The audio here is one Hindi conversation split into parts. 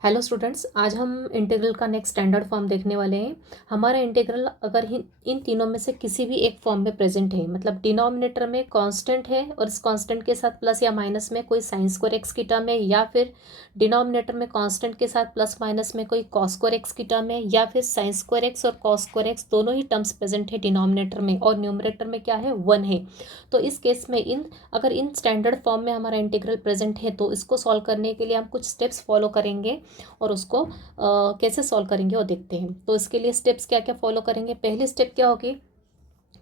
हेलो स्टूडेंट्स, आज हम इंटीग्रल का नेक्स्ट स्टैंडर्ड फॉर्म देखने वाले हैं। हमारा इंटीग्रल अगर इन तीनों में से किसी भी एक फॉर्म में प्रेजेंट है, मतलब डिनोमिनेटर में कांस्टेंट है और इस कांस्टेंट के साथ प्लस या माइनस में कोई साइन स्क्वायर एक्स की टर्म है, या फिर डिनोमिनेटर में कांस्टेंट के साथ प्लस माइनस में कोई कॉस स्क्वायर एक्स की टर्म है, या फिर साइन स्क्वायर एक्स और कॉस स्क्वायर एक्स दोनों ही टर्म्स प्रेजेंट है डिनोमिनेटर में और न्यूमरेटर में क्या है, वन है। तो इस केस में अगर इन स्टैंडर्ड फॉर्म में हमारा इंटीग्रल प्रेजेंट है तो इसको सॉल्व करने के लिए हम कुछ स्टेप्स फॉलो करेंगे और उसको कैसे सॉल्व करेंगे वो देखते हैं। तो इसके लिए स्टेप्स क्या क्या फॉलो करेंगे। पहली स्टेप क्या होगी,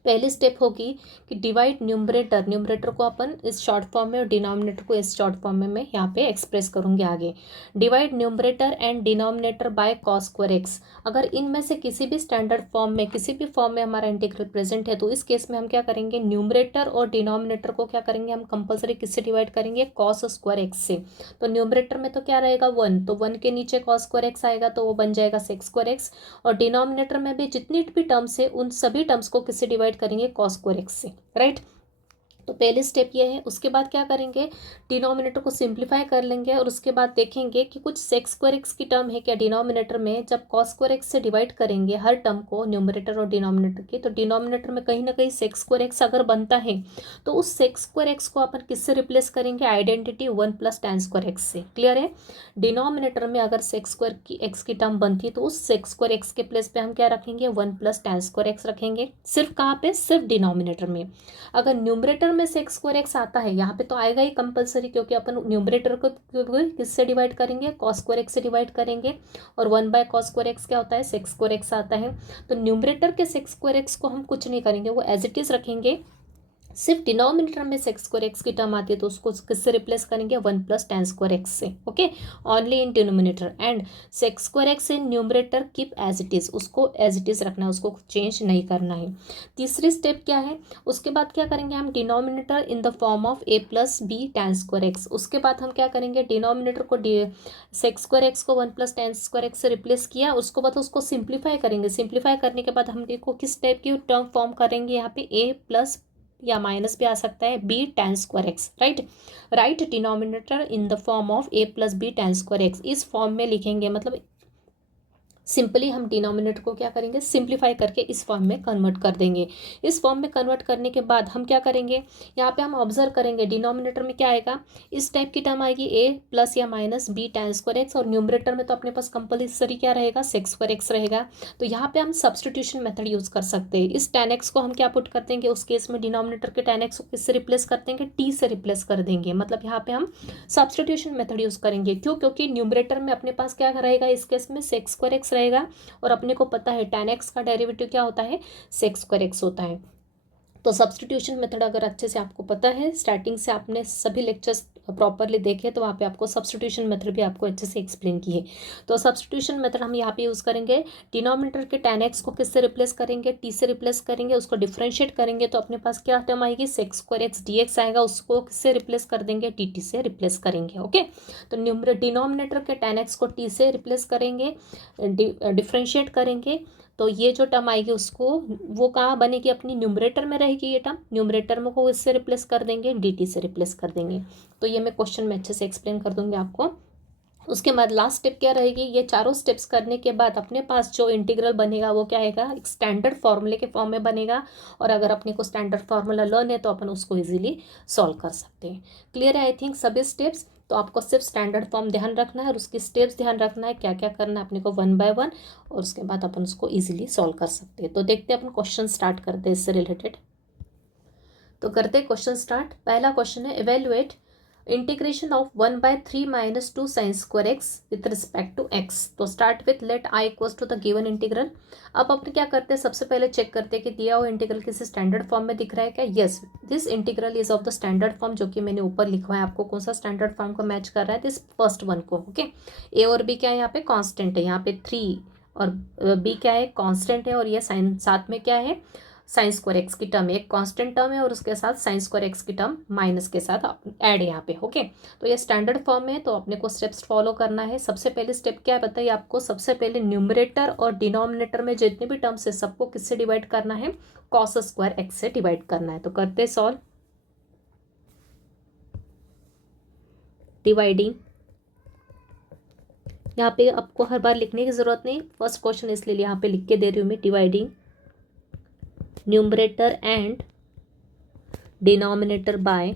पहली स्टेप होगी कि डिवाइड न्यूमरेटर, न्यूमरेटर को अपन इस शॉर्ट फॉर्म में और डिनोमिनेटर को इस शॉर्ट फॉर्म में मैं यहाँ पे एक्सप्रेस करूँगी आगे। Divide numerator and denominator by cos square x. अगर इनमें से किसी भी स्टैंडर्ड फॉर्म में, किसी भी फॉर्म में हमारा इंटीग्रल प्रेजेंट है तो इस केस में हम क्या करेंगे, न्यूमरेटर और डिनोमिनेटर को क्या करेंगे, हम कंपलसरी किससे डिवाइड करेंगे, कॉस स्क्वायर एक्स से। तो न्यूमरेटर में तो क्या रहेगा, वन, तो वन के नीचे कॉस स्क्वायर एक्स आएगा तो वो बन जाएगा सेक्स स्क्वायर एक्स। और डिनोमिनेटर में भी जितनी भी टर्म्स है उन सभी टर्म्स को किससे डिवाइड करेंगे, कॉस स्क्वायर एक्स से, राइट। तो पहले स्टेप ये है। उसके बाद क्या करेंगे, डिनोमिनेटर को सिंप्लीफाई कर लेंगे और उसके बाद देखेंगे कि कुछ सेक्स स्क्वायर एक्स की टर्म है क्या डिनोमिनेटर में। जब कॉस स्क्वायर एक्स से डिवाइड करेंगे हर टर्म को, न्यूमरेटर और डिनोमिनेटर की, तो डिनोमिनेटर में कहीं ना कहीं सेक्स स्क्वायर एक्स अगर बनता है तो उस सेक्स स्क्वायर एक्स को अपन किससे रिप्लेस करेंगे, identity one plus tan square x से। क्लियर है। डिनोमिनेटर में अगर सेक्स स्क्वायर की एक्स की टर्म बनती है तो उस सेक्स स्क्वायर एक्स के प्लेस पे हम क्या रखेंगे, one plus tan square x रखेंगे। सिर्फ कहाँ पे, सिर्फ डिनोमिनेटर में। अगर न्यूमरेटर में सेक्स स्क्वायर एक्स आता है, यहाँ पे तो आएगा ही कंपलसरी, क्योंकि अपन न्यूमरेटर को किससे डिवाइड करेंगे, कॉस स्क्वायर एक्स से डिवाइड करेंगे। और one by cos square x क्या होता है, सेक्स स्क्वायर एक्स आता है। तो न्यूमरेटर के सेक्स स्क्वायर एक्स को हम कुछ नहीं करेंगे, वो एज इट इज रखेंगे। सिर्फ डिनोमिनेटर में सेक्स स्क्वायर एक्स की टर्म आती है तो उसको किससे रिप्लेस करेंगे, one plus tan square x से। Okay, only in denominator. And sec square x in numerator keep as it is, उसको एज इट इज रखना है, उसको चेंज नहीं करना है। तीसरी स्टेप क्या है, उसके बाद क्या करेंगे हम, denominator in the form of a plus B tan square x. उसके बाद हम क्या करेंगे, डिनोमिनेटर को सेक्स स्क्वायर एक्स को one plus tan square x से रिप्लेस किया, उसको बाद उसको सिंप्लीफाई करेंगे। सिंप्लीफाई करने के बाद हम देखो किस टाइप की टर्म फॉर्म करेंगे यहाँ पे, a प्लस या माइनस भी आ सकता है, B tan square x, right. Right denominator in the form of a plus B tan square x, इस फॉर्म में लिखेंगे। मतलब सिंपली हम डिनोमिनेटर को क्या करेंगे, सिंप्लीफाई करके इस फॉर्म में कन्वर्ट कर देंगे। इस फॉर्म में कन्वर्ट करने के बाद हम क्या करेंगे, यहाँ पे हम ऑब्जर्व करेंगे डिनोमिनेटर में क्या आएगा, इस टाइप की टर्म आएगी a प्लस या minus B tan square x. और न्यूमरेटर में तो अपने पास कंपल्सरी क्या रहेगा, सेक्स स्क्वायर एक्स रहेगा। तो यहाँ पे हम सब्सटीट्यूशन मेथड यूज कर सकते हैं। इस tan एक्स को हम क्या पुट कर देंगे, उस केस में डिनोमिनेटर के tan एक्स को किससे रिप्लेस कर देंगे, t से रिप्लेस कर देंगे। मतलब यहाँ पे हम सब्सटीट्यूशन मेथड यूज करेंगे। क्यों, क्योंकि न्यूमरेटर में अपने पास क्या रहेगा, इस केस में सेक्स स्क्वायर एक्स रहेगा और अपने को पता है tan एक्स का डेरिवेटिव क्या होता है, सेक्स स्क्वायर एक्स होता है। तो सब्सटीट्यूशन मेथड अगर अच्छे से आपको पता है, स्टार्टिंग से आपने सभी लेक्चर्स प्रॉपरली देखे तो वहाँ पे आपको सब्सटीट्यूशन मेथड भी आपको अच्छे से एक्सप्लेन की है। तो सब्सटीट्यूशन मेथड हम यहाँ पे यूज़ करेंगे। डिनोमिनेटर के tan एक्स को किससे रिप्लेस करेंगे, टी से रिप्लेस करेंगे, उसको डिफ्रेंशिएट करेंगे तो अपने पास क्या टर्म आएगी, sex square x d x आएगा, उसको किससे रिप्लेस कर देंगे, टी टी से रिप्लेस करेंगे। ओके, तो डिनोमिनेटर के tan एक्स को टी से रिप्लेस करेंगे, डिफ्रेंशिएट करेंगे, तो ये जो टर्म आएगी उसको, वो कहाँ बनेगी, अपनी न्यूमरेटर में रहेगी ये टर्म। न्यूमरेटर में को इससे रिप्लेस कर देंगे, dt से रिप्लेस कर देंगे। तो ये मैं क्वेश्चन में अच्छे से एक्सप्लेन कर दूंगी आपको। उसके बाद लास्ट स्टेप क्या रहेगी, ये चारों स्टेप्स करने के बाद अपने पास जो इंटीग्रल बनेगा वो क्या आएगा, एक स्टैंडर्ड फॉर्मूले के फॉर्म में बनेगा। और अगर अपने को स्टैंडर्ड फार्मूला लर्न है तो अपन उसको इजीली सॉल्व कर सकते हैं। क्लियर है आई थिंक सभी स्टेप्स। तो आपको सिर्फ स्टैंडर्ड फॉर्म ध्यान रखना है और उसकी स्टेप्स ध्यान रखना है, क्या क्या करना है अपने को वन बाय वन, और उसके बाद अपन उसको ईजिली सॉल्व कर सकते हैं। तो देखते हैं, अपन क्वेश्चन स्टार्ट करते हैं इससे रिलेटेड। तो करते हैं क्वेश्चन स्टार्ट। पहला क्वेश्चन है, evaluate integration of 1/3 minus 2 sine square x with respect to x. तो start with let I equals to the given integral. अब अपन क्या करते हैं, सबसे पहले चेक करते हैं कि दिया हुआ इंटीग्रल किसी स्टैंडर्ड फॉर्म में दिख रहा है क्या। Yes, this integral is of the standard form, जो कि मैंने ऊपर लिखवा है आपको कौन सा स्टैंडर्ड फॉर्म को मैच कर रहा है, दिस फर्स्ट वन को। ओके, ए और बी क्या है, यहाँ पे कॉन्स्टेंट है, यहाँ पे 3 और बी क्या है, कॉन्स्टेंट है, और ये साइन साथ में क्या है, साइन स्क्वायर एक्स की टर्म, एक कांस्टेंट टर्म है और उसके साथ साइन स्क्वायर एक्स की टर्म माइनस के साथ ऐड है यहाँ पे। ओके, तो ये स्टैंडर्ड फॉर्म है, तो अपने को स्टेप्स फॉलो करना है। सबसे पहले स्टेप क्या है बताइए आपको, सबसे पहले न्यूमरेटर और डिनोमिनेटर में जितने भी टर्म्स है सबको किससे डिवाइड करना है, कॉस स्क्वायर एक्स से डिवाइड करना है। तो करते सॉल्व। डिवाइडिंग यहाँ पे आपको हर बार लिखने की ज़रूरत नहीं, फर्स्ट क्वेश्चन इसलिए यहाँ पे लिख के दे रही हूँ मैं, dividing numerator and denominator by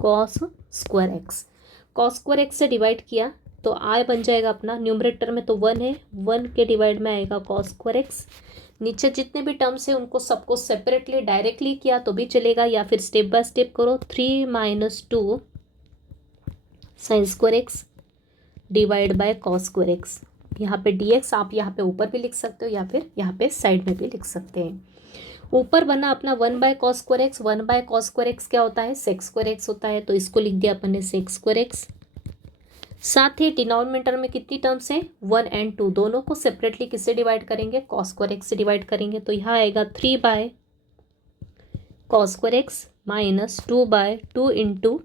cos square x. Cos square x से डिवाइड किया तो आय बन जाएगा अपना, न्यूमरेटर में तो 1 है, 1 के डिवाइड में आएगा कॉस स्क्वायर एक्स। नीचे जितने भी टर्म्स हैं उनको सबको सेपरेटली डायरेक्टली किया तो भी चलेगा, या फिर स्टेप बाय स्टेप करो। 3 - 2 sine square x divide by cos square x. यहाँ पे dx आप यहाँ पे ऊपर भी लिख सकते हो या फिर यहाँ पे साइड में भी लिख सकते हैं। ऊपर बना अपना 1/cos square x. 1/cos square x क्या होता है, सेक्स स्क्वायर एक्स होता है, तो इसको लिख दिया अपन ने सेक्स स्क्वायर एक्स। साथ ही डिनोमिनेटर में कितनी टर्म्स हैं, 1 और 2, दोनों को सेपरेटली किससे डिवाइड करेंगे, कॉस स्क्वायर एक्स से डिवाइड करेंगे। तो यहाँ आएगा 3/cos square x minus 2/2 into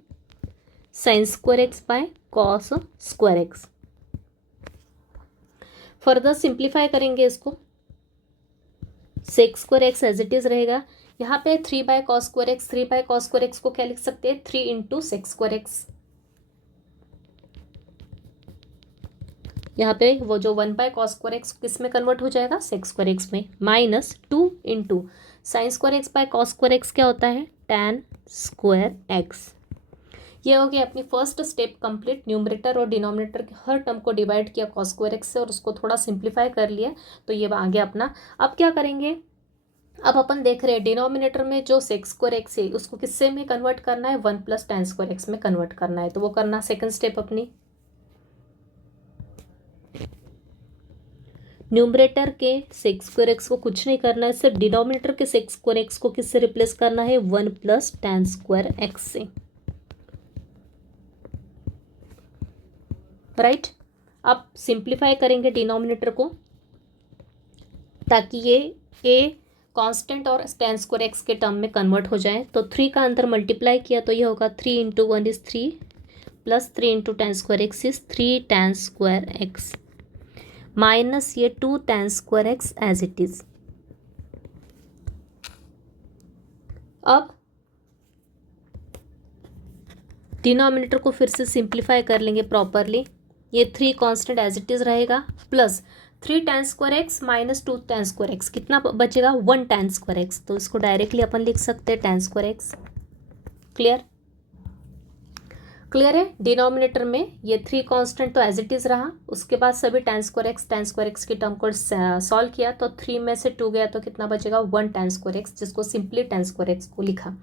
sine square x by cos square x. Further simplify करेंगे इसको, sec square x as it is रहेगा। यहाँ पे 3/cos square x, 3/cos square x को क्या लिख सकते हैं, 3 इंटू सेक्स स्क्वायर एक्स। यहाँ पे वो जो 1/cos स्क्वायर एक्स किस में कन्वर्ट हो जाएगा, सेक्स स्क्वायर एक्स में, minus 2 into sine square x by cos square x क्या होता है, tan स्क्वायर एक्स। ये हो गया अपनी फर्स्ट स्टेप कंप्लीट। न्यूमरेटर और डिनोमिनेटर के हर टर्म को डिवाइड किया कॉस स्क्वायर एक्स से और उसको थोड़ा सिंप्लीफाई कर लिया, तो ये आ गया अपना। अब क्या करेंगे, अब अपन देख रहे हैं डिनोमिनेटर में जो सेक्स स्क्वायर एक्स है उसको किससे में कन्वर्ट करना है, 1 + tan स्क्वायर एक्स में कन्वर्ट करना है, तो वो करना सेकंड स्टेप अपनी। न्यूमरेटर के सेक्स स्क्वायर एक्स को कुछ नहीं करना है, सिर्फ डिनोमिनेटर के सेक्स स्क्वायर एक्स को किससे रिप्लेस करना है, 1 + tan स्क्वायर एक्स से, राइट। अब सिंप्लीफाई करेंगे डिनोमिनेटर को ताकि ये ए कांस्टेंट और tan स्क्वायर एक्स के टर्म में कन्वर्ट हो जाए। तो 3 का अंदर मल्टीप्लाई किया तो ये होगा 3 × 1 = 3 plus 3 × tan square x is 3 tan square x minus ये 2 tan square x as it is. अब डिनोमिनेटर को फिर से सिंप्लीफाई कर लेंगे प्रॉपरली। ये 3 कांस्टेंट एज इट इज रहेगा, plus 3 tan square x minus 2 tan square x, कितना बचेगा, 1 tan स्क्वायर एक्स। तो इसको डायरेक्टली अपन लिख सकते हैं tan square x. Clear, clear है। डिनोमिनेटर में ये 3 कांस्टेंट तो एज इट इज रहा, उसके बाद सभी tan स्क्वायर एक्स की टर्म को सॉल्व किया तो 3 में से 2 गया तो कितना बचेगा, 1 tan स्क्वायर एक्स, जिसको सिंपली tan स्क्वायर एक्स को लिखा।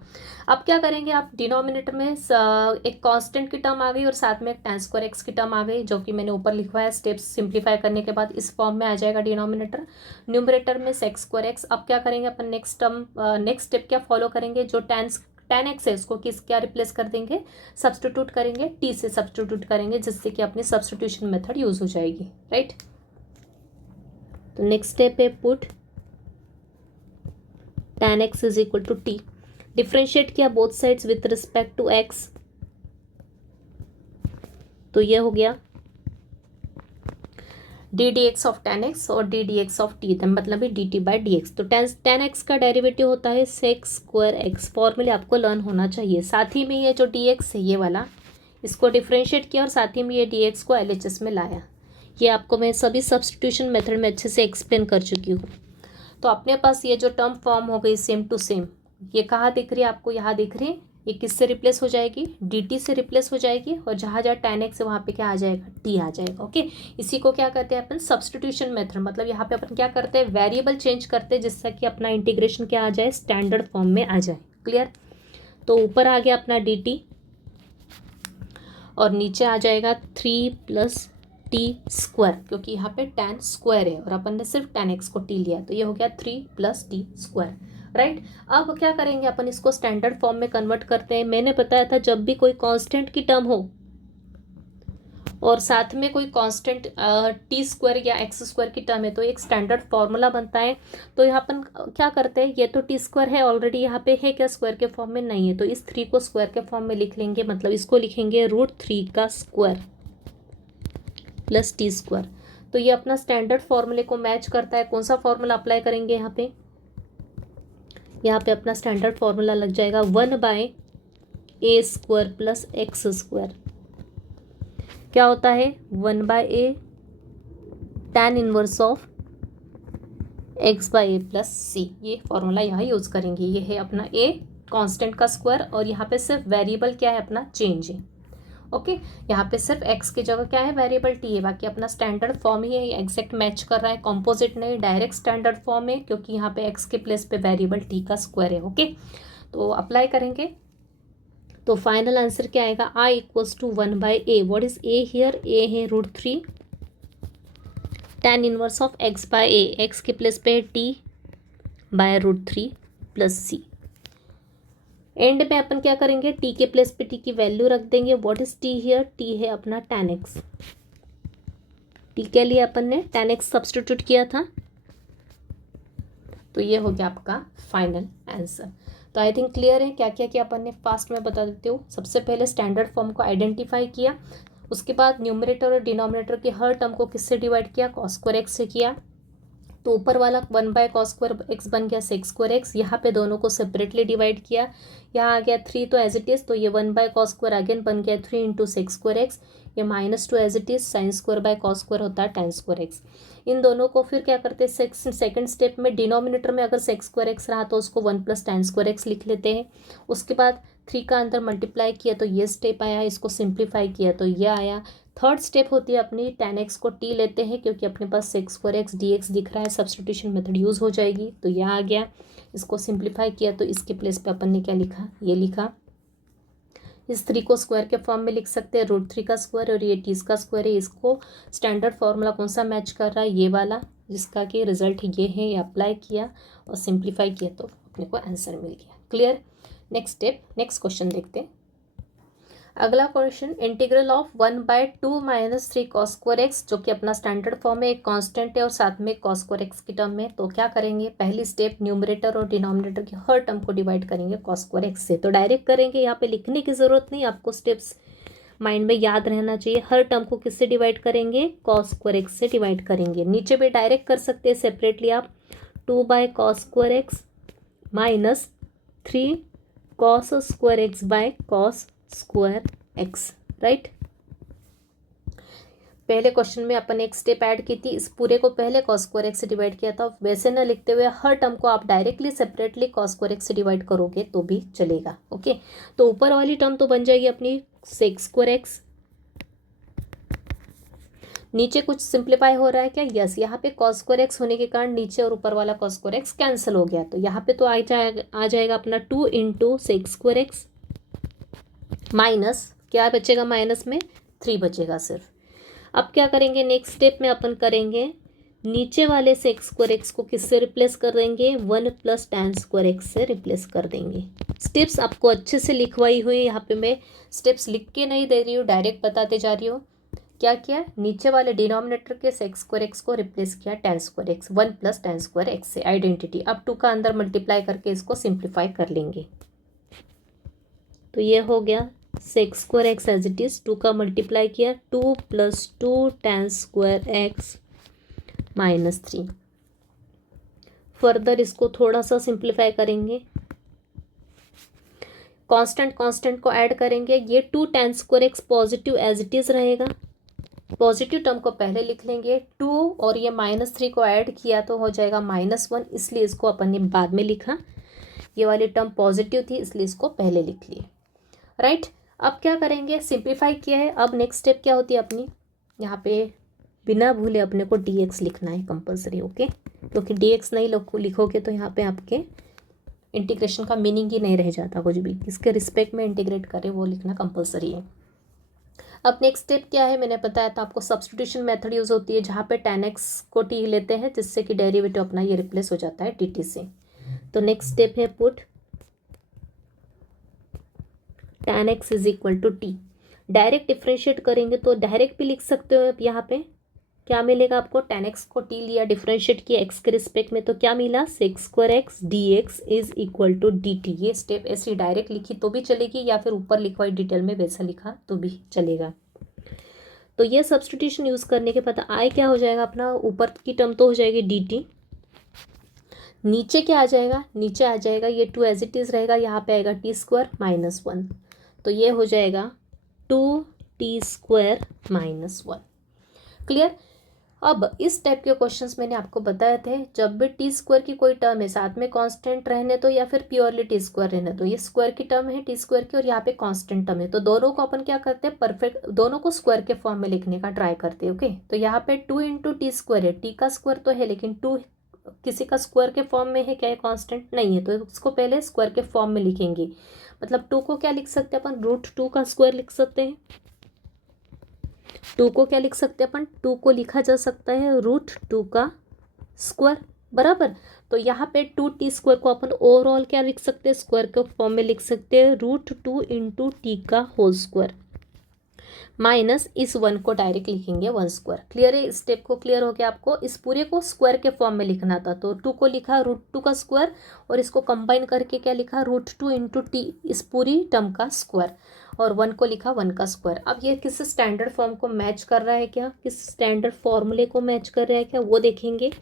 अब क्या करेंगे आप, डिनोमिनेटर में एक कांस्टेंट की टर्म आ गई और साथ में एक tan स्क्वायर एक्स की टर्म आ गई, जो कि मैंने ऊपर लिखवा है। स्टेप्स सिंप्लीफाई करने के बाद इस फॉर्म में आ जाएगा डिनोमिनेटर। न्यूमरेटर में सेक्स स्क्वायर एक्स। अब क्या करेंगे अपन, नेक्स्ट स्टेप क्या फॉलो करेंगे, जो tan एक्स है उसको क्या रिप्लेस कर देंगे, सब्सटीट्यूट करेंगे, t से सब्सटीट्यूट करेंगे, जिससे कि अपनी सब्सटीट्यूशन मेथड यूज हो जाएगी, राइट। तो नेक्स्ट स्टेप है put tan x = t। Differentiate किया both sides with respect to x, तो ये हो गया ddx ऑफ tan x और ddx ऑफ t, मतलब है dt/dx। तो tan x का डेरिवेटिव होता है सेक्स स्क्वायर एक्स। फॉर्मूले आपको लर्न होना चाहिए। साथ ही में ये जो dx है ये वाला, इसको डिफ्रेंशिएट किया और साथ ही में ये dx को LHS में लाया। ये आपको मैं सभी सब्सटीट्यूशन मेथड में अच्छे से एक्सप्लेन कर चुकी हूँ। तो अपने पास ये जो टर्म फॉर्म हो गई सेम टू सेम, ये कहाँ दिख रही है आपको, यहाँ दिख रही है। ये किससे रिप्लेस हो जाएगी, dt से रिप्लेस हो जाएगी, और जहाँ जहाँ tan x है वहाँ पे क्या आ जाएगा, t आ जाएगा। ओके, इसी को क्या कहते हैं अपन, सब्सटीट्यूशन मेथड। मतलब यहाँ पे अपन क्या करते हैं, वेरिएबल चेंज करते हैं, जिससे कि अपना इंटीग्रेशन क्या आ जाए, स्टैंडर्ड फॉर्म में आ जाए। क्लियर। तो ऊपर आ गया अपना dt और नीचे आ जाएगा 3 + t स्क्वायर, क्योंकि यहाँ पे tan स्क्वायर है और अपन ने सिर्फ tan x को t लिया, तो ये हो गया 3 + t स्क्वायर, राइट। अब क्या करेंगे अपन, इसको स्टैंडर्ड फॉर्म में कन्वर्ट करते हैं। मैंने बताया था जब भी कोई कांस्टेंट की टर्म हो और साथ में कोई कांस्टेंट टी स्क्वायर या एक्स स्क्वायर की टर्म है तो एक स्टैंडर्ड फॉर्मूला बनता है। तो यहाँ अपन क्या करते हैं, ये तो टी स्क्वायर है ऑलरेडी, यहाँ पे है क्या, स्क्वायर के फॉर्म में नहीं है, तो इस 3 को स्क्वायर के फॉर्म में लिख लेंगे। मतलब इसको लिखेंगे √3 का स्क्वायर प्लस टी स्क्वायर। तो ये अपना स्टैंडर्ड फॉर्मूले को मैच करता है। कौन सा फॉर्मूला अप्लाई करेंगे यहाँ पे, यहाँ पे अपना स्टैंडर्ड फॉर्मूला लग जाएगा 1/a² + x²। क्या होता है 1/a tan inverse of x/a plus c। ये फॉर्मूला यहाँ यूज़ करेंगे। ये है अपना a कांस्टेंट का स्क्वायर और यहाँ पे सिर्फ वेरिएबल क्या है अपना चेंज है। ओके यहाँ पे सिर्फ x की जगह क्या है वेरिएबल t है, बाकी अपना स्टैंडर्ड फॉर्म ही है, ये एग्जैक्ट मैच कर रहा है, कॉम्पोजिट नहीं डायरेक्ट स्टैंडर्ड फॉर्म है क्योंकि यहाँ पे x के प्लेस पे वेरिएबल t का स्क्वायर है। ओके तो अप्लाई करेंगे तो फाइनल आंसर क्या आएगा i equals to 1/a। What is a here? a है √3 tan inverse of x/a, x के प्लेस पे t by √3 plus c। End में अपन क्या करेंगे t के प्लेस पे t की वैल्यू रख देंगे। What is t here? t है अपना tan x। t के लिए अपन ने tan x सब्स्टिट्यूट किया था, तो ये हो गया आपका फाइनल आंसर। तो आई थिंक क्लियर है। क्या क्या किया अपन ने फास्ट में बता देती हूँ। सबसे पहले स्टैंडर्ड फॉर्म को आइडेंटिफाई किया, उसके बाद न्यूमरेटर और डिनोमिनेटर के हर टर्म को किससे डिवाइड किया? cos स्क्वायर x से किया। तो ऊपर वाला 1/cos स्क्वायर x बन गया sec स्क्वायर x। यहाँ पे दोनों को सेपरेटली डिवाइड किया, यहाँ आ गया 3 तो एज इट इज़, तो ये 1/cos स्क्वायर अगेन बन गया 3 इंटू sec स्क्वायर x। ये -2 as it is, sine square by cos square होता है tan स्क्वायर x। इन दोनों को फिर क्या करते हैं सेकंड स्टेप में डिनोमिनेटर में अगर sec स्क्वायर x रहा तो उसको 1 + tan स्क्वायर x लिख लेते हैं। उसके बाद 3 का अंदर मल्टीप्लाई किया तो ये स्टेप आया, इसको सिंप्लीफाई किया तो ये आया। थर्ड स्टेप होती है अपनी tan x को t लेते हैं क्योंकि अपने पास sec स्क्वायर x dx दिख रहा है, सब्स्टिट्यूशन मेथड यूज़ हो जाएगी तो यह आ गया। इसको सिंप्लीफाई किया तो इसके प्लेस पे अपन ने क्या लिखा? ये लिखा। इस 3 को स्क्वायर के फॉर्म में लिख सकते हैं, √3 का स्क्वायर और ये t का स्क्वायर है। इसको स्टैंडर्ड फार्मूला कौन सा मैच कर रहा है? ये वाला, जिसका कि रिजल्ट ये है। ये अप्लाई किया और सिंप्लीफाई किया तो अपने को आंसर मिल गया। Clear. Next step, next question देखते हैं। अगला question, integral of 1/2 - 3 cos square x, जो कि अपना स्टैंडर्ड फॉर्म है, एक कांस्टेंट है और साथ में cos स्क्वायर x की टर्म में। तो क्या करेंगे? पहली स्टेप न्यूमरेटर और डिनोमिनेटर की हर टर्म को डिवाइड करेंगे cos स्क्वायर x से। तो डायरेक्ट करेंगे, यहाँ पे लिखने की ज़रूरत नहीं, आपको स्टेप्स माइंड में याद रहना चाहिए। हर टर्म को किससे डिवाइड करेंगे? cos स्क्वायर x से डिवाइड करेंगे। नीचे भी डायरेक्ट कर सकते हैं सेपरेटली आप, 2/cos square x minus 3 cos square x by cos square x, right. पहले क्वेश्चन में अपन एक स्टेप ऐड की थी, इस पूरे को पहले cos स्क्वायर x से डिवाइड किया था। वैसे ना लिखते हुए हर टर्म को आप directly separately cos square x से डिवाइड करोगे तो भी चलेगा। ओके तो ऊपर वाली टर्म तो बन जाएगी अपनी sec स्क्वायर x। नीचे कुछ सिंप्लीफाई हो रहा है क्या? यस, यहाँ पे cos स्क्वायर x होने के कारण नीचे और ऊपर वाला cos स्क्वायर x कैंसिल हो गया, तो यहाँ पे तो आ जाएगा अपना 2 into sec square x minus क्या बचेगा? माइनस में 3 बचेगा सिर्फ। अब क्या करेंगे? नेक्स्ट स्टेप में अपन करेंगे नीचे वाले sec स्क्वायर x को किससे रिप्लेस कर देंगे? 1 + tan स्क्वायर x से रिप्लेस कर देंगे। स्टेप्स आपको अच्छे से लिखवाई हुई, यहाँ पे मैं स्टेप्स लिख के नहीं दे रही हूँ, डायरेक्ट बताते जा रही हूँ। क्या किया? नीचे वाले डिनोमिनेटर के sec स्क्वायर x को रिप्लेस किया tan square x, 1 + tan square x से, आइडेंटिटी। अब 2 का अंदर मल्टीप्लाई करके इसको सिंप्लीफाई कर लेंगे तो ये हो गया sec square x as it is. 2 का मल्टीप्लाई किया, 2 + 2 tan square x minus 3। Further इसको थोड़ा सा सिंप्लीफाई करेंगे, कांस्टेंट को ऐड करेंगे। ये 2 tan square x positive as it is रहेगा, पॉजिटिव टर्म को पहले लिख लेंगे। 2 और ये -3 को ऐड किया तो हो जाएगा -1, इसलिए इसको अपन ने बाद में लिखा। ये वाली टर्म पॉजिटिव थी इसलिए इसको पहले लिख लिए, राइट। अब क्या करेंगे? सिंप्लीफाई किया है। अब नेक्स्ट स्टेप क्या होती है अपनी? यहाँ पे बिना भूले अपने को dx लिखना है कंपलसरी। ओके क्योंकि dx नहीं लिखोगे तो यहाँ पे आपके इंटीग्रेशन का मीनिंग ही नहीं रह जाता, कुछ भी किसके रिस्पेक्ट में इंटीग्रेट करें वो लिखना कंपलसरी है। अब नेक्स्ट स्टेप क्या है? मैंने बताया था आपको, सब्स्टिट्यूशन मेथड यूज़ होती है जहाँ पे tan x को t लेते हैं जिससे कि डेरिवेटिव अपना ये रिप्लेस हो जाता है dt से। तो नेक्स्ट स्टेप है put tan x = t। Direct differentiate करेंगे तो डायरेक्ट भी लिख सकते हो आप। यहाँ पे क्या मिलेगा आपको? tan x को t लिया, डिफ्रेंशिएट किया x के रिस्पेक्ट में तो क्या मिला? sec square x dx = dt। ये स्टेप ऐसी डायरेक्ट लिखी तो भी चलेगी या फिर ऊपर लिखवाई डिटेल में वैसा लिखा तो भी चलेगा। तो ये सब्स्टिट्यूशन यूज़ करने के पता आए क्या हो जाएगा अपना? ऊपर की टर्म तो हो जाएगी dt, नीचे क्या आ जाएगा? नीचे आ जाएगा ये 2 एज इट इज़ रहेगा, यहाँ पे आएगा t² - 1, तो ये हो जाएगा 2 t² -1। क्लियर। अब इस टाइप के क्वेश्चंस मैंने आपको बताए थे, जब भी t² की कोई टर्म है, साथ में कांस्टेंट रहने दो या फिर प्योरली t² रहने दो, ये स्क्वायर की टर्म है t² की और यहाँ पे कांस्टेंट टर्म है, तो दोनों को अपन क्या करते हैं, परफेक्ट दोनों को स्क्वायर के फॉर्म में लिखने का ट्राई करते हैं। ओके, तो यहाँ पे 2 × t² है, t का स्क्वायर तो है लेकिन 2 किसी का स्क्वायर के फॉर्म में है क्या, है कांस्टेंट नहीं है, तो उसको पहले स्क्वायर के फॉर्म में लिखेंगे। मतलब 2 को क्या लिख सकते हैं अपन, √2 का स्क्वायर लिख सकते हैं। 2 को क्या लिख सकते हैं अपन, 2 को लिखा जा सकता है √2 का स्क्वायर, बराबर। तो यहाँ पे 2t² को अपन ओवरऑल क्या लिख सकते हैं, स्क्वायर के फॉर्म में लिख सकते हैं √2 × t का होल स्क्वायर माइनस इस 1 को डायरेक्ट लिखेंगे 1²। क्लियर है, इस स्टेप को क्लियर हो गया आपको। इस पूरे को स्क्वायर के फॉर्म में लिखना था, तो 2 को लिखा √2 का स्क्वायर और इसको कंबाइन करके क्या लिखा, √2 × t, इस पूरी टर्म का स्क्वायर, और 1 को लिखा 1 का स्क्वायर। अब ये किस स्टैंडर्ड फॉर्म को मैच कर रहा है क्या, किस स्टैंडर्ड फॉर्मूले को मैच कर रहा है क्या, वो देखेंगे।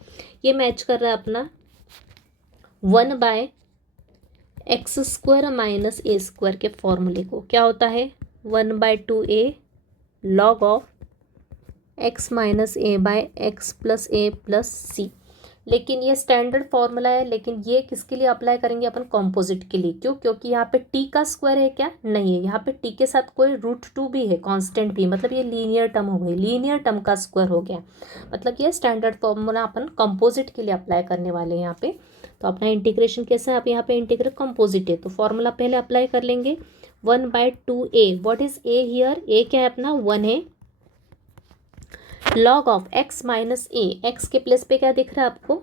ये मैच कर रहा है अपना 1/x² - a² के फॉर्मूले को। क्या होता है, 1/2a log of x - a/x + a + c। लेकिन ये स्टैंडर्ड फॉर्मूला है, लेकिन ये किसके लिए अप्लाई करेंगे अपन, कॉम्पोजिट के लिए। क्यों, क्योंकि यहाँ पे t का स्क्वायर है क्या, नहीं है, यहाँ पे t के साथ कोई √2 भी है, कांस्टेंट भी, मतलब ये लीनियर टर्म हो गई, लीनियर टर्म का स्क्वायर हो गया। मतलब ये स्टैंडर्ड फॉर्मूला अपन कंपोजिट के लिए अप्लाई करने वाले हैं यहाँ पे। तो अपना इंटीग्रेशन कैसा है, आप यहाँ पे इंटीग्रल कंपोजिट है, तो फॉर्मूला पहले अप्लाई कर लेंगे। 1/2a, what is a here, a क्या है अपना, 1 है। log of x - a, x के प्लेस पे क्या दिख रहा है आपको,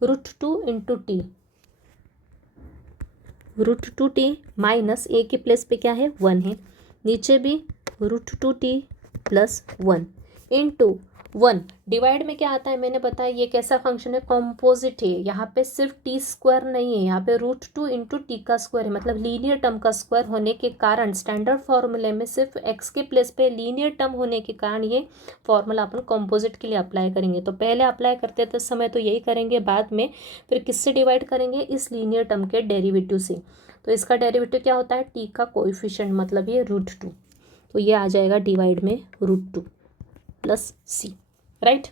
√2 × t, √2t माइनस a के प्लेस पे क्या है, 1 है। नीचे भी √2t + 1 × 1 डिवाइड में क्या आता है, मैंने बताया ये कैसा फंक्शन है, कॉम्पोजिट है। यहाँ पे सिर्फ t² नहीं है, यहाँ पे √2 × t का स्क्वायर है, मतलब लीनियर टर्म का स्क्वायर होने के कारण स्टैंडर्ड फॉर्मूले में सिर्फ x के प्लेस पे लीनियर टर्म होने के कारण ये फॉर्मूला अपन कॉम्पोजिट के लिए अप्लाई करेंगे। तो पहले अप्लाई करते थे समय तो यही करेंगे, बाद में फिर किससे डिवाइड करेंगे, इस लीनियर टर्म के डेरिवेटिव से। तो इसका डेरिवेटिव क्या होता है, t का कोएफिशिएंट, मतलब ये √2, तो ये आ जाएगा डिवाइड में √2 + c, राइट।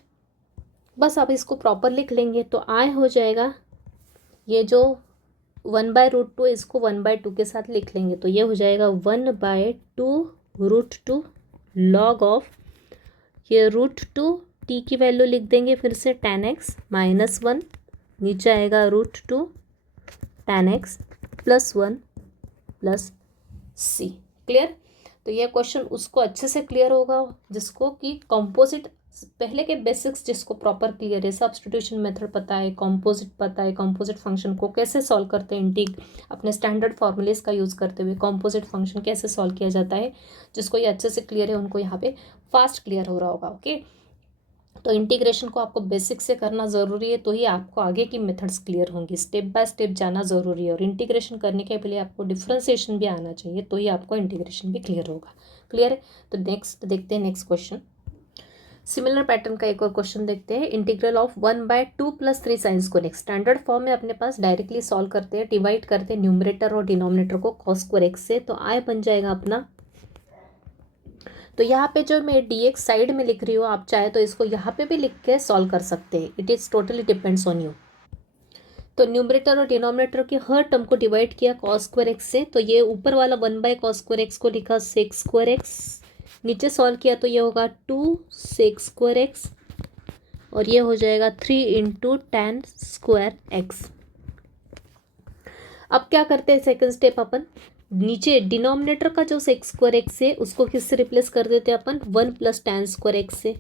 बस अब इसको प्रॉपर लिख लेंगे तो आय हो जाएगा, ये जो 1/√2 इसको 1/2 के साथ लिख लेंगे, तो ये हो जाएगा 1/2 √2 log ऑफ, ये √2 t की वैल्यू लिख देंगे फिर से tan x -1, नीचे आएगा √2 tan x +1 + c। क्लियर। तो ये क्वेश्चन उसको अच्छे से क्लियर होगा जिसको कि कंपोजिट पहले के बेसिक्स जिसको प्रॉपर क्लियर है, सब्स्टिट्यूशन मेथड पता है, कंपोजिट पता है, कंपोजिट फंक्शन को कैसे सॉल्व करते हैं, अपने स्टैंडर्ड फॉर्मूलेस का यूज़ करते हुए कंपोजिट फंक्शन कैसे सॉल्व किया जाता है, जिसको ये अच्छे से क्लियर है उनको यहाँ पे फास्ट क्लियर हो रहा होगा। ओके, तो इंटीग्रेशन को आपको बेसिक से करना ज़रूरी है, तो ही आपको आगे की मेथड्स क्लियर होंगी। स्टेप बाय स्टेप जाना ज़रूरी है, और इंटीग्रेशन करने के पहले आपको डिफ्रेंसिएशन भी आना चाहिए, तो ही आपको इंटीग्रेशन भी क्लियर होगा। क्लियर है, तो नेक्स्ट देखते हैं नेक्स्ट क्वेश्चन। सिमिलर पैटर्न का एक और क्वेश्चन देखते हैं। इंटीग्रल ऑफ 1/2 + 3 साइंस को नेक्स्ट स्टैंडर्ड फॉर्म में अपने पास डायरेक्टली सॉल्व करते हैं, डिवाइड करते हैं न्यूमरेटर और डिनोमिनेटर को cos² x से, तो आय बन जाएगा अपना। तो यहाँ पे जो मैं dx साइड में लिख रही हूँ, आप चाहे तो इसको यहाँ पे भी लिख के सॉल्व कर सकते हैं, it is totally depends on you. तो न्यूमरेटर और डिनोमिनेटर की हर टर्म को डिवाइड किया cos² x से, तो ये ऊपर वाला 1/cos² x को लिखा sec² x, नीचे सॉल्व किया तो ये होगा 2 sec² x, और ये हो जाएगा 3 × tan² x। अब क्या करते हैं, सेकंड स्टेप अपन नीचे डिनोमिनेटर का जो sec² x है उसको किससे रिप्लेस कर देते हैं अपन, 1 + tan² x से,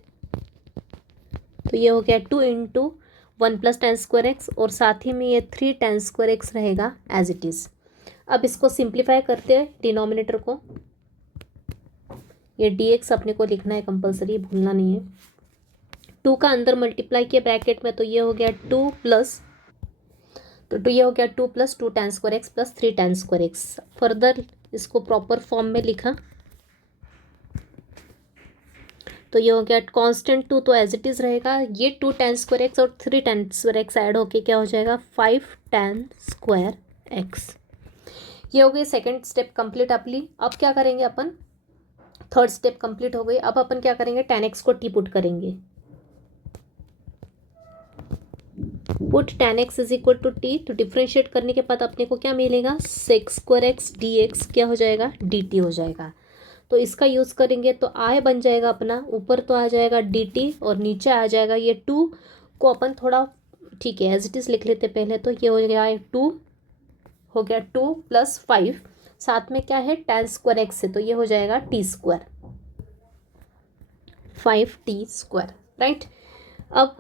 तो ये हो गया 2 × 1 + tan² x, और साथ ही में ये 3 tan² x रहेगा एज इट इज़। अब इसको सिंप्लीफाई करते हैं डिनोमिनेटर को, ये dx अपने को लिखना है कंपलसरी, भूलना नहीं है। 2 का अंदर मल्टीप्लाई किया ब्रैकेट में, तो ये हो गया 2 ये हो गया 2 + 2 tan² x + 3 tan² x। Further इसको प्रॉपर फॉर्म में लिखा, तो ये हो गया कांस्टेंट 2 तो एज इट इज़ रहेगा, ये 2 tan² x और 3 tan² x ऐड होके क्या हो जाएगा 5 tan² x। ये हो गई सेकेंड स्टेप कंप्लीट अपनी। अब क्या करेंगे अपन, थर्ड स्टेप कंप्लीट हो गई। अब अपन क्या करेंगे, tan x को t पुट करेंगे। Put tan x is equal to T, तो डिफ्रेंशिएट करने के बाद अपने को क्या मिलेगा, sec square x d x क्या हो जाएगा, डी टी हो जाएगा। तो इसका यूज़ करेंगे तो आई बन जाएगा अपना, ऊपर तो आ जाएगा डी टी और नीचे आ जाएगा ये टू को अपन थोड़ा ठीक है एज इट इज़ लिख लेते पहले। तो ये हो गया टू, हो गया 2 + 5, साथ में क्या है tan स्क्वायर एक्स है, तो ये हो जाएगा T square, 5t square, right. अब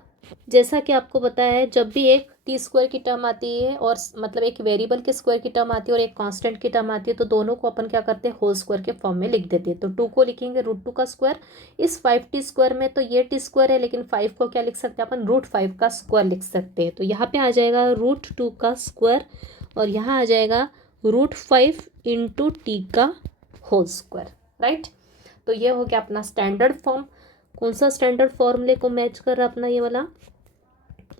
जैसा कि आपको पता है जब भी एक टी स्क्वायर की टर्म आती है और मतलब एक वेरिएबल के स्क्वायर की टर्म आती है और एक कांस्टेंट की टर्म आती है, तो दोनों को अपन क्या करते हैं, होल स्क्वायर के फॉर्म में लिख देते हैं। तो 2 को लिखेंगे √2 का स्क्वायर, इस 5t स्क्वायर में तो ये टी स्क्वायर है, लेकिन 5 को क्या लिख सकते हैं अपन, √5 का स्क्वायर लिख सकते हैं। तो यहाँ पे आ जाएगा √2 का स्क्वायर और यहाँ आ जाएगा √5 × t का होल स्क्वायर, राइट। तो ये हो गया अपना स्टैंडर्ड फॉर्म। कौन सा स्टैंडर्ड फॉर्मूले को मैच कर रहा है अपना ये वाला,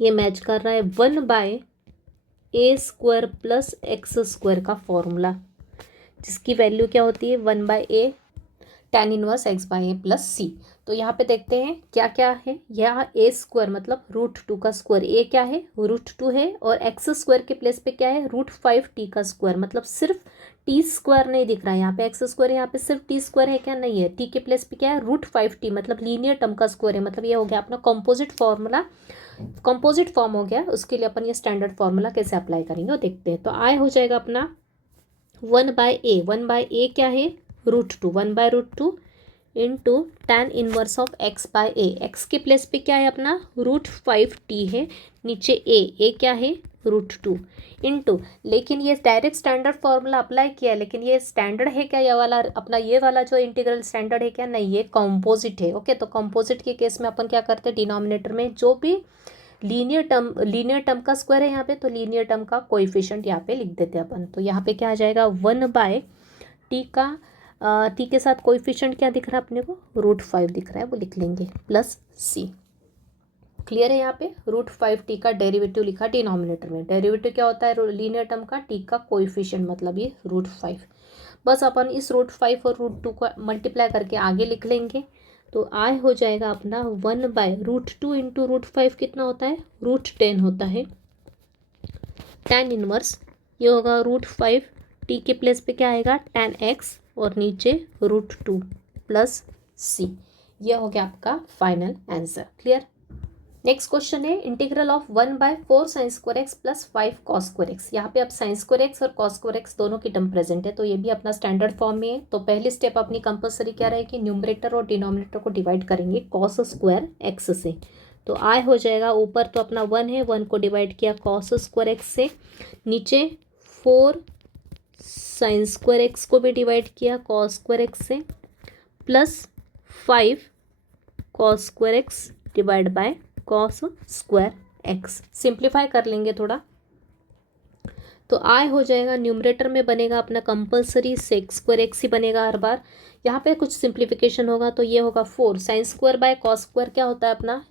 ये मैच कर रहा है 1/a² + x² का फॉर्मूला, जिसकी वैल्यू क्या होती है 1/a tan inverse x/a + c। तो यहाँ पे देखते हैं क्या क्या है, यहाँ a² मतलब √2 का स्क्वायर, a क्या है √2 है, और x² के प्लेस पे क्या है √5t का स्क्वायर, मतलब सिर्फ टी स्क्वायर नहीं दिख रहा है यहाँ पे x², यहाँ पे सिर्फ टी स्क्वायर है क्या, नहीं है, टी के प्लेस पे क्या है √5t मतलब लीनियर टर्म का स्क्वायर है। मतलब ये हो गया अपना कंपोजिट फॉर्मूला, कंपोजिट फॉर्म हो गया। उसके लिए अपन ये स्टैंडर्ड फॉर्मूला कैसे अप्लाई करेंगे वो देखते हैं। तो आई हो जाएगा अपना 1/a, 1/a क्या है √2, 1/√2 × tan inverse of x/a, x के प्लेस पे क्या है अपना √5t है, नीचे a क्या है √2 इंटू, लेकिन ये डायरेक्ट स्टैंडर्ड फॉर्मूला अप्लाई किया है, लेकिन ये स्टैंडर्ड है क्या, ये वाला अपना ये वाला जो इंटीग्रल स्टैंडर्ड है क्या, नहीं, ये कॉम्पोजिट है। ओके, तो कॉम्पोजिट के केस में अपन क्या करते हैं, डिनोमिनेटर में जो भी लीनियर टर्म का स्क्वायर है यहाँ पे, तो लीनियर टर्म का कोएफिशिएंट यहाँ पे लिख देते हैं अपन। तो यहाँ पे क्या आ जाएगा 1/t का टी के साथ कोएफिशिएंट क्या दिख रहा है अपने को, √5 दिख रहा है, वो लिख लेंगे प्लस c। क्लियर है। यहाँ पे √5t का डेरिवेटिव लिखा डिनोमिनेटर में, डेरिवेटिव क्या होता है लीनियर टर्म का, t का कोएफिशिएंट मतलब ये √5। बस अपन इस √5 और √2 को मल्टीप्लाई करके आगे लिख लेंगे। तो आई हो जाएगा अपना 1/√2 × √5 कितना होता है √10 होता है, tan इनवर्स ये होगा √5, t के प्लेस पे क्या आएगा tan x और नीचे √2 + c। ये हो गया आपका final answer. Clear. Next question है integral of 1/4 sin² x + 5 cos² x। यहाँ पे अब sin² x और cos² x दोनों की टर्म प्रेजेंट है, तो ये भी अपना स्टैंडर्ड फॉर्म में है। तो पहली स्टेप अपनी कंपलसरी क्या रहेगी, न्यूमरेटर और डिनोमिनेटर को डिवाइड करेंगे cos² x से। तो आई हो जाएगा, ऊपर तो अपना 1 है, 1 को डिवाइड किया cos² x से, नीचे 4 sin² x को भी डिवाइड किया cos² x से, plus 5 cos² x divide by cos² x। Simplify कर लेंगे थोड़ा, तो आई हो जाएगा, न्यूमरेटर में बनेगा अपना कंपलसरी sec² x ही बनेगा हर बार। यहाँ पे कुछ सिंप्लीफिकेशन होगा, तो ये होगा 4 sin² बाय cos² क्या होता है अपना,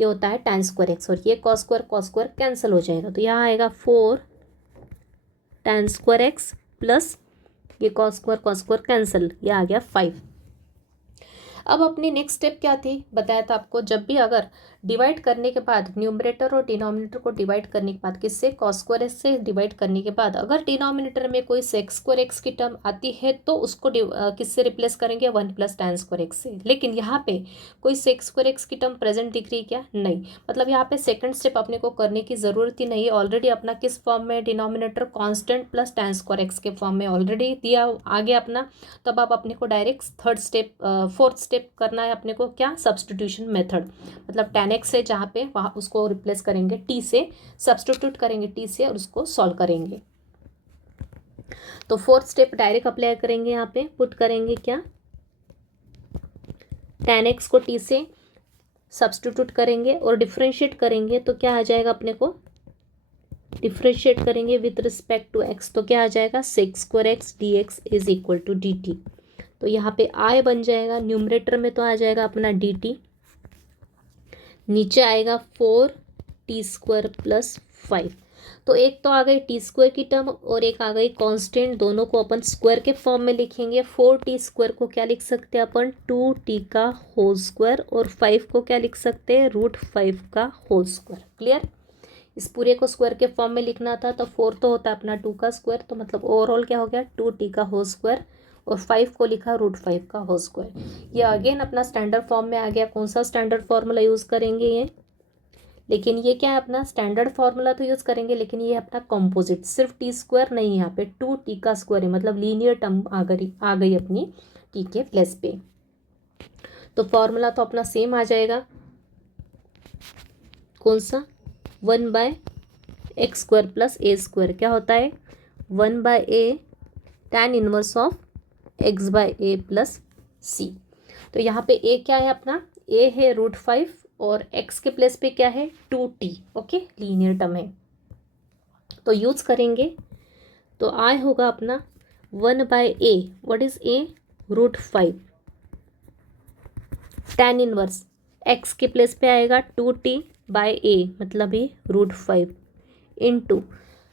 ये होता है tan² x, और ये cos² कैंसिल हो जाएगा, तो यहाँ आएगा 4 tan² x प्लस ये cos² कैंसिल, ये आ गया 5। अब अपनी नेक्स्ट स्टेप क्या थी, बताया था आपको, जब भी अगर डिवाइड करने के बाद न्यूमरेटर और डिनोमिनेटर को डिवाइड करने के बाद किससे cos² x से डिवाइड करने के बाद अगर डिनोमिनेटर में कोई sec² x की टर्म आती है तो उसको किससे रिप्लेस करेंगे 1 + tan² x से। लेकिन यहाँ पे कोई sec² x की टर्म प्रेजेंट दिख रही क्या, नहीं, मतलब यहाँ पे सेकंड स्टेप अपने को करने की ज़रूरत ही नहीं है। ऑलरेडी अपना किस फॉर्म में denominator constant plus tan² x के फॉर्म में ऑलरेडी दिया आ गया अपना। तब आप अपने को डायरेक्ट फोर्थ स्टेप करना है अपने को क्या, सब्सटीट्यूशन मेथड, मतलब tan x है जहाँ पे वहाँ उसको रिप्लेस करेंगे t से, सब्सटीट्यूट करेंगे t से और उसको सॉल्व करेंगे। तो फोर्थ स्टेप डायरेक्ट अप्लाई करेंगे, यहाँ पे पुट करेंगे क्या, tan x को t से सब्सटीट्यूट करेंगे और डिफ्रेंशिएट करेंगे, तो क्या आ जाएगा अपने को, डिफ्रेंशिएट करेंगे विथ रिस्पेक्ट टू x, तो क्या आ जाएगा sec² x dx is equal to dt। तो यहाँ पे आई बन जाएगा, न्यूमरेटर में तो आ जाएगा अपना dt, नीचे आएगा 4t² + 5। तो एक तो आ गई टी स्क्वायर की टर्म और एक आ गई कांस्टेंट, दोनों को अपन स्क्वायर के फॉर्म में लिखेंगे। 4t² को क्या लिख सकते हैं अपन, 2t का होल स्क्वायर, और 5 को क्या लिख सकते हैं, √5 का होल स्क्वायर। क्लियर। इस पूरे को स्क्वायर के फॉर्म में लिखना था तो 4 तो होता है अपना 2 का स्क्वायर, तो मतलब ओवरऑल क्या हो गया 2t का होल स्क्वायर, और 5 को लिखा √5 का होल स्क्वायर। ये अगेन अपना स्टैंडर्ड फॉर्म में आ गया। कौन सा स्टैंडर्ड फॉर्मूला यूज़ करेंगे ये, लेकिन ये क्या है अपना स्टैंडर्ड फॉर्मूला तो यूज़ करेंगे, लेकिन ये अपना कंपोजिट, सिर्फ t² नहीं, यहाँ पे 2t का स्क्वायर है, मतलब लीनियर टर्म आ गई अपनी t के प्लेस पे। तो फॉर्मूला तो अपना सेम आ जाएगा, कौन सा, 1/x² + a² क्या होता है, 1/a tan inverse of x/a + c। तो यहाँ पे a क्या है अपना, a है √5 और x के प्लेस पे क्या है 2t। ओके, लीनियर टर्म है तो यूज करेंगे। तो I होगा अपना 1/a, what is a, √5 tan inverse x के प्लेस पे आएगा 2t/a, मतलब ये √5 इंटू,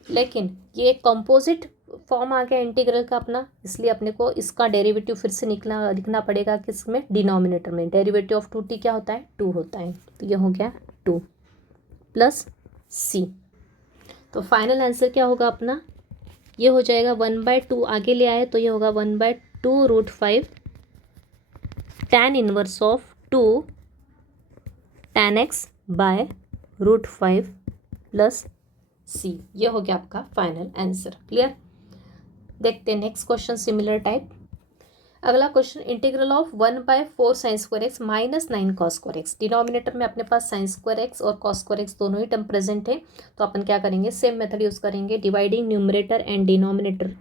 लेकिन ये कंपोजिट फॉर्म आ गया इंटीग्रल का अपना, इसलिए अपने को इसका डेरिवेटिव फिर से लिखना पड़ेगा किसमें, डिनोमिनेटर में। डेरिवेटिव ऑफ 2t क्या होता है, 2 होता है, तो ये हो गया 2 + c। तो फाइनल आंसर क्या होगा अपना, ये हो जाएगा 1/2, आगे ले आए तो ये होगा 1/2 √5 tan inverse of 2 tan x/√5 + c। ये हो गया आपका फाइनल आंसर। क्लियर। देखते हैं नेक्स्ट क्वेश्चन सिमिलर टाइप। अगला question, integral of 1/4 sin² x -9 cos² x। Denominator में अपने पास sin² x और cos² x दोनों ही टर्म प्रेजेंट है, तो अपन क्या करेंगे, सेम मेथड यूज करेंगे, dividing numerator and denominator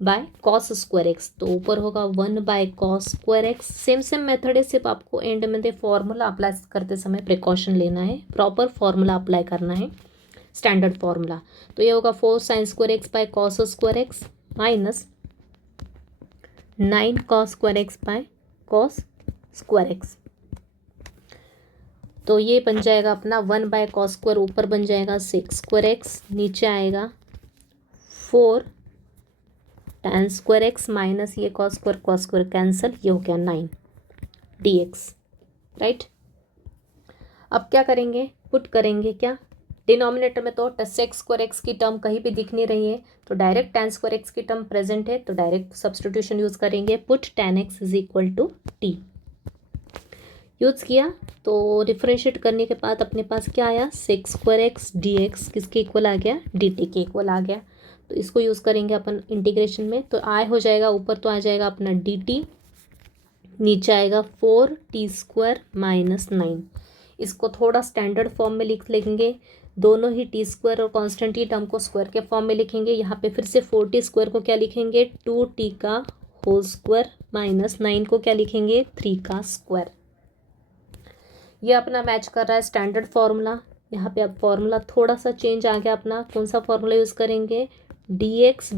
by cos² x। तो ऊपर होगा 1/cos² x। सेम मेथड है, सिर्फ आपको एंड में फॉर्मूला अप्लाई करते समय प्रिकॉशन लेना है, प्रॉपर फॉर्मूला अप्लाई करना है, स्टैंडर्ड फॉर्मूला। तो ये होगा 4 sin² x by cos² x minus 9 cos² x by cos² x। तो ये बन जाएगा अपना 1/cos², ऊपर बन जाएगा 6² x, नीचे आएगा 4 tan² x माइनस ये cos² कैंसल, ये हो गया 9 dx। राइट। अब क्या करेंगे, पुट करेंगे क्या, डिनोमिनेटर में तो sec² x की टर्म कहीं भी दिख नहीं रही है, तो डायरेक्ट tan² x की टर्म प्रेजेंट है, तो डायरेक्ट सब्सटीट्यूशन यूज करेंगे, put tan x = t use किया। तो डिफरेंशिएट करने के बाद अपने पास क्या आया, sec² x dx किसके इक्वल आ गया, dt के इक्वल आ गया। तो इसको यूज करेंगे अपन इंटीग्रेशन में, तो I हो जाएगा, ऊपर तो आ जाएगा अपना dt, नीचे आएगा 4t² - 9। इसको थोड़ा स्टैंडर्ड फॉर्म में लिख लेंगे, दोनों ही t² और कांस्टेंट की टर्म को स्क्वायर के फॉर्म में लिखेंगे। यहाँ पे फिर से 4t² को क्या लिखेंगे, 2t का होल स्क्वायर माइनस 9 को क्या लिखेंगे, 3 का स्क्वायर। ये अपना मैच कर रहा है स्टैंडर्ड फॉर्मूला। यहाँ पे अब फॉर्मूला थोड़ा सा चेंज आ गया अपना, कौन सा फॉर्मूला यूज़ करेंगे, dx/x² -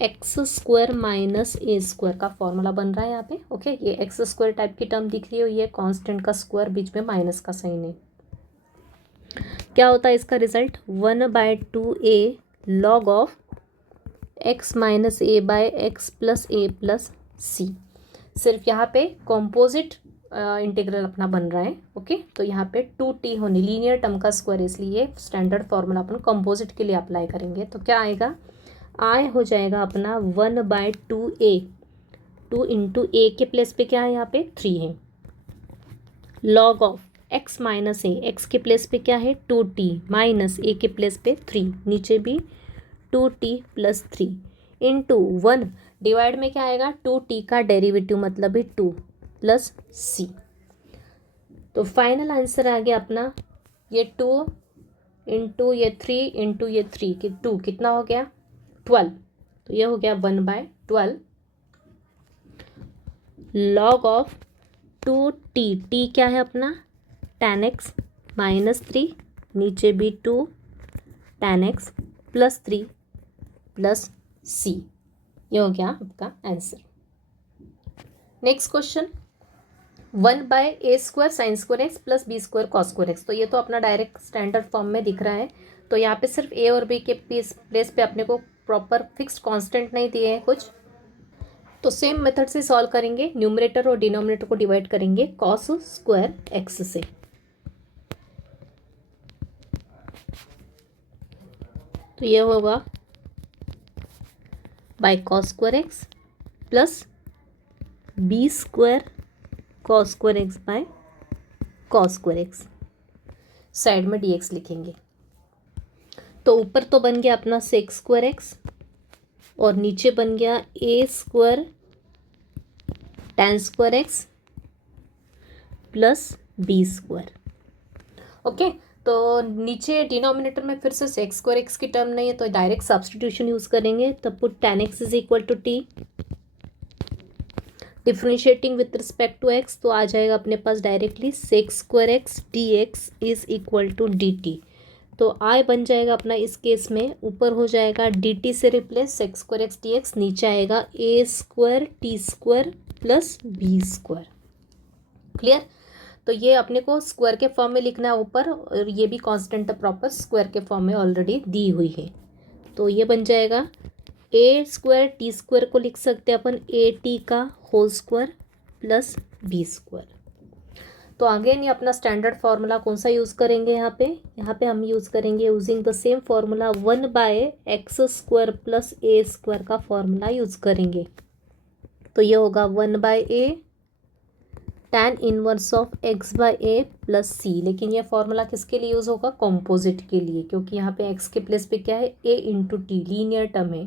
a² का फॉर्मूला बन रहा है यहाँ पे। ओके, ये x² टाइप की टर्म दिख रही है, ये कांस्टेंट का स्क्वायर, बीच में माइनस का साइन है। क्या होता है इसका result, 1/2a log of x - a/x + a + c। सिर्फ यहाँ पे कॉम्पोजिट इंटीग्रल अपना बन रहा है। ओके, तो यहाँ पे 2t होने, लीनियर टर्म का स्क्वायर, इसलिए स्टैंडर्ड फॉर्मूला अपन कॉम्पोजिट के लिए अप्लाई करेंगे। तो क्या आएगा, I हो जाएगा अपना 1/2a, 2 इंटू a के प्लेस पे क्या है, यहाँ पे 3 है, log of x - a, x के प्लेस पे क्या है 2t माइनस a के प्लेस पे 3, नीचे भी 2t + 3 इंटू 1, डिवाइड में क्या आएगा 2t का डेरिवेटिव मतलब भी 2 + c। तो फाइनल आंसर आ गया अपना, ये 2 इंटू ये 3 इंटू ये 3 कि 2 कितना हो गया 12, तो ये हो गया 1/12 log ऑफ 2t, t क्या है अपना tan x -3, नीचे भी 2 tan x + 3 + c। ये हो गया आपका answer. Next question, 1/a² sin square x plus b² cos square x. तो ये तो अपना डायरेक्ट स्टैंडर्ड फॉर्म में दिख रहा है। तो यहाँ पे सिर्फ a और b के प्लेस पे अपने को प्रॉपर फिक्स्ड कांस्टेंट नहीं दिए हैं कुछ। तो सेम मेथड से सॉल्व करेंगे, न्यूमरेटर और डिनोमिनेटर को डिवाइड करेंगे cos स्क्वायर एक्स से। तो ये होगा by cos square x plus b² cos square x by cos square x. Side में dx लिखेंगे। तो ऊपर तो बन गया अपना sec स्क्वायर एक्स और नीचे बन गया a² tan square x plus b²। Okay, तो नीचे डिनोमिनेटर में फिर से sec स्क्वायर एक्स की टर्म नहीं है तो डायरेक्ट सब्सटीट्यूशन यूज करेंगे। तो put tan x is equal to t, differentiating with respect to x तो आ जाएगा अपने पास directly sec square x dx is equal to dt। तो I बन जाएगा अपना इस केस में, ऊपर हो जाएगा dt से replace sec square x dx, नीचे आएगा a² t² plus b²। Clear? तो ये अपने को स्क्वायर के फॉर्म में लिखना है ऊपर, और ये भी कांस्टेंट प्रॉपर स्क्वायर के फॉर्म में ऑलरेडी दी हुई है। तो ये बन जाएगा a² t² को लिख सकते हैं अपन at का होल स्क्वायर प्लस b²। तो आगे नहीं अपना स्टैंडर्ड फार्मूला कौन सा यूज़ करेंगे यहाँ पे हम यूज़ करेंगे using the same formula 1/x² plus a² का फार्मूला यूज़ करेंगे। तो ये होगा 1/a tan inverse of x/a plus c। लेकिन ये फार्मूला किसके लिए यूज़ होगा? कॉम्पोजिट के लिए, क्योंकि यहाँ पे x के प्लेस पे क्या है a into T, linear term है।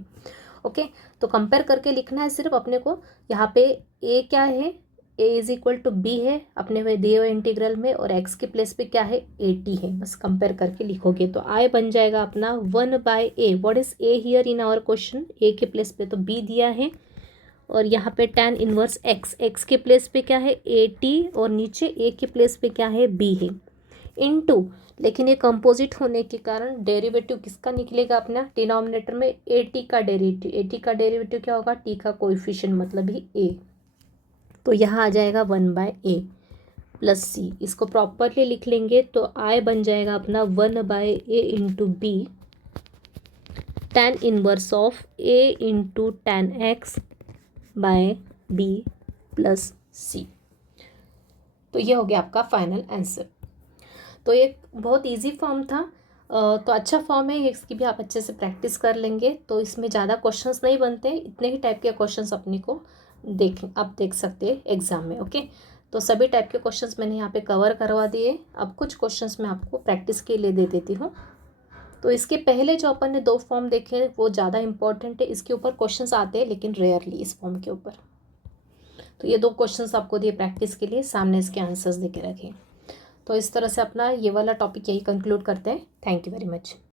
ओके, तो कंपेयर करके लिखना है सिर्फ अपने को। यहाँ पे a क्या है, a is equal to b है अपने हुए दिए हुए इंटीग्रल में, और x के प्लेस पे क्या है 80 है। बस कंपेयर करके लिखोगे तो I बन जाएगा अपना 1/a। What is a here in our question? a के प्लेस पे तो b दिया है, और यहाँ पे tan इनवर्स x के प्लेस पे क्या है 80, और नीचे a के प्लेस पे क्या है b है, इनटू, लेकिन ये कंपोजिट होने के कारण डेरिवेटिव किसका निकलेगा अपना डिनोमिनेटर में? 80 का डेरिवेटिव। 80 का डेरिवेटिव क्या होगा? t का कोएफिशिएंट मतलब ही a। तो यहाँ आ जाएगा 1/a प्लस c। इसको प्रॉपरली लिख लेंगे तो I बन जाएगा अपना 1/a into b tan inverse of a into tan x by b plus c। तो ये हो गया आपका फाइनल आंसर। तो ये बहुत इजी फॉर्म था, तो अच्छा फॉर्म है, इसकी भी आप अच्छे से प्रैक्टिस कर लेंगे तो इसमें ज़्यादा क्वेश्चंस नहीं बनते, इतने ही टाइप के क्वेश्चंस अपने को आप देख सकते हैं एग्जाम में। ओके, तो सभी टाइप के क्वेश्चंस मैंने यहाँ पे कवर करवा दिए। अब कुछ क्वेश्चंस मैं आपको प्रैक्टिस के लिए दे देती हूँ। तो इसके पहले जो अपन ने 2 फॉर्म देखे वो ज़्यादा इंपॉर्टेंट है, इसके ऊपर क्वेश्चंस आते हैं लेकिन रेयरली इस फॉर्म के ऊपर। तो ये 2 क्वेश्चंस आपको दिए प्रैक्टिस के लिए, सामने इसके आंसर्स दे के रखें। तो इस तरह से अपना ये वाला टॉपिक यही कंक्लूड करते हैं। Thank you very much.